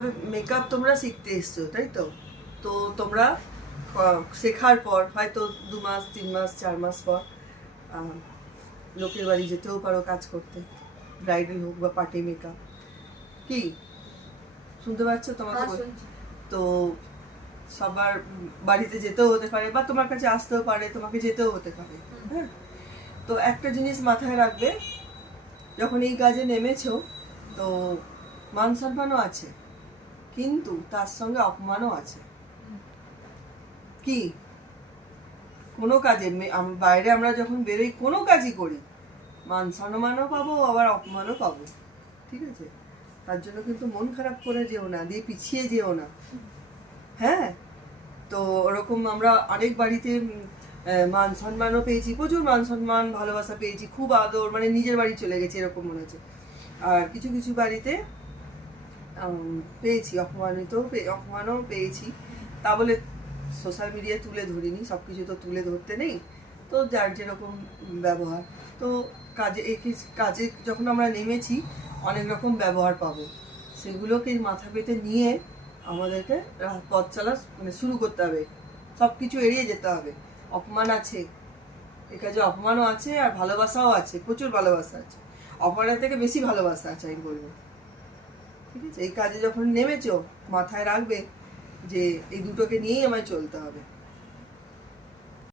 Makeup তোমরা শিখতে এসছো তাই তো? তো তোমরা শেখার পর হয়তো 2 মাস 3 মাস 4 মাস পর লোকের বাড়ি যেতেও পারো কাজ করতে, ব্রাইডাল হোক বা পার্টি মেকআপ। কি শুনতে পাচ্ছ? তোমাকে তো সবার বাড়িতে যেতেও হতে পারে বা তোমার কাছে আসতেও পারে, তোমাকে যেতেও হতে পারে। হ্যাঁ, তো একটা জিনিস মাথায় রাখবে, যখন এই কাজে নেমেছো তো মান সম্মানও আছে, কিন্তু তার সঙ্গে অপমানও আছে। কি কোনো কাজে বাইরে আমরা যখন বেরোই, কোনো কাজই করি, মান সম্মানও পাবো আবার অপমানও পাবো। ঠিক আছে? তার জন্য কিন্তু মন খারাপ করে যেও না, দিয়ে পিছিয়ে যেও না। হ্যাঁ, তো ওরকম আমরা অনেক বাড়িতে মান সম্মানও পেয়েছি, প্রচুর মান সম্মান ভালোবাসা পেয়েছি, খুব আদর, মানে নিজের বাড়ি চলে গেছে এরকম মনে হচ্ছে। আর কিছু কিছু বাড়িতে পেয়েছি অপমানও পেয়েছি। তা বলে সোশ্যাল মিডিয়ায় তুলে ধরিনি, সব কিছু তো তুলে ধরতে নেই, তো যার যেরকম ব্যবহার। তো কাজে যখন আমরা নেমেছি অনেক রকম ব্যবহার পাবো, সেগুলোকে মাথা পেতে নিয়ে আমাদেরকে পথ চলা মানে শুরু করতে হবে, সব কিছু এড়িয়ে যেতে হবে। অপমান আছে, এ কাজে অপমানও আছে আর ভালোবাসাও আছে, প্রচুর ভালোবাসা আছে, অপমানের থেকে বেশি ভালোবাসা আছে আমি বলবো। ঠিক আছে? এই কাজে যখন নেমেছো মাথায় রাখবে যে এই দুটোকে নিয়েই আমায় চলতে হবে।